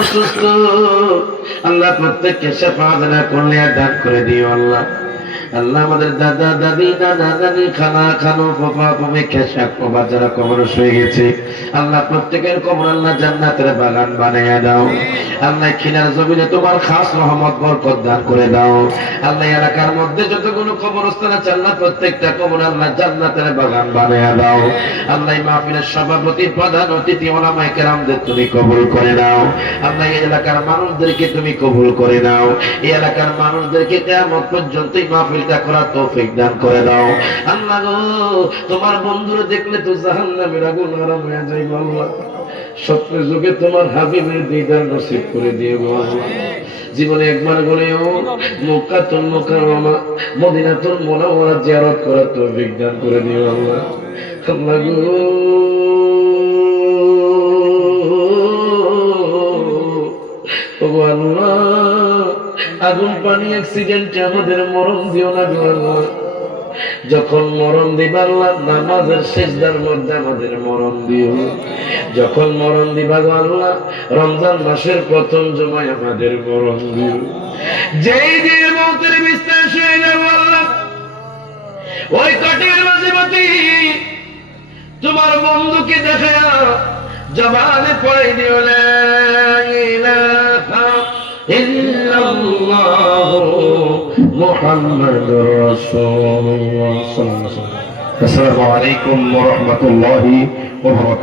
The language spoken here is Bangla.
অসুস্থ আল্লাহ প্রত্যেককে শেফা করলে দান করে দিও আল্লাহ। আল্লাহ আমাদের দাদা দাদি নানা নানি খালা খালো বাবা তুমি খেসাক বাবা যারা কবর শুয়ে গেছে আল্লাহ প্রত্যেকের কবর আল্লাহ জান্নাতের বাগান বানিয়ে দাও। আল্লাহ খিলার জমিনে তোমার খাস রহমত বরকত দান করে দাও। আল্লাহ এলাকার মধ্যে যতগুলো কবরস্থান আছে আল্লাহ প্রত্যেকটা কবর আল্লাহ জান্নাতের বাগান বানিয়ে দাও। আল্লাহ মাহফিলের সভাপতি প্রধান অতিথি ওলামায়ে কেরামদের তুমি কবুল করে নাও। আল্লাহ এই এলাকার মানুষদেরকে তুমি কবুল করে নাও। এই এলাকার মানুষদেরকে কিয়ামত পর্যন্ত মাহফিলটা করার তৌফিক দান করে দাও। আল্লাহ গো তোমার বন্ধুরা দেখলে তো জাহান্নামের আগুন আরাম হয়ে যায় আল্লাহ। স্বপ্ন যুগে তোমার হাবিবের দিদার নসিব করে দিও আল্লাহ। জীবনে একবার বলেও মক্কাতুল মুকাররমা মদিনাতুল মুনাওয়ারা জিয়ারত করার তৌফিক দান করে দিও আল্লাহ। আল্লাহ গো ওগো আল্লাহ আগুন পানি অ্যাক্সিডেন্টে আমাদের মরণ দিও না গো আল্লাহ। যখন মরণ দিবা আল্লাহ নামাজের সিজদার মধ্যে আমাদের মরণ দিও। যখন মরণ দিবা গো আল্লাহ রমজান মাসের প্রথম জুমায় আমাদের মরণ দিও। যেই দিন মওতের বিস্তার শুয়ে যাবো আল্লাহ ওই কাঠের মাঝে তোমার বন্ধুকে দেখা জবানে পড়ে দিও লা ইলাহা ইল্লাল্লাহু মুহাম্মাদুর রাসূলুল্লাহ সাল্লাল্লাহু আলাইহি ওয়া সাল্লাম। আসসালামু আলাইকুম ওয়া রাহমাতুল্লাহি ওয়া বারাকাতুহু।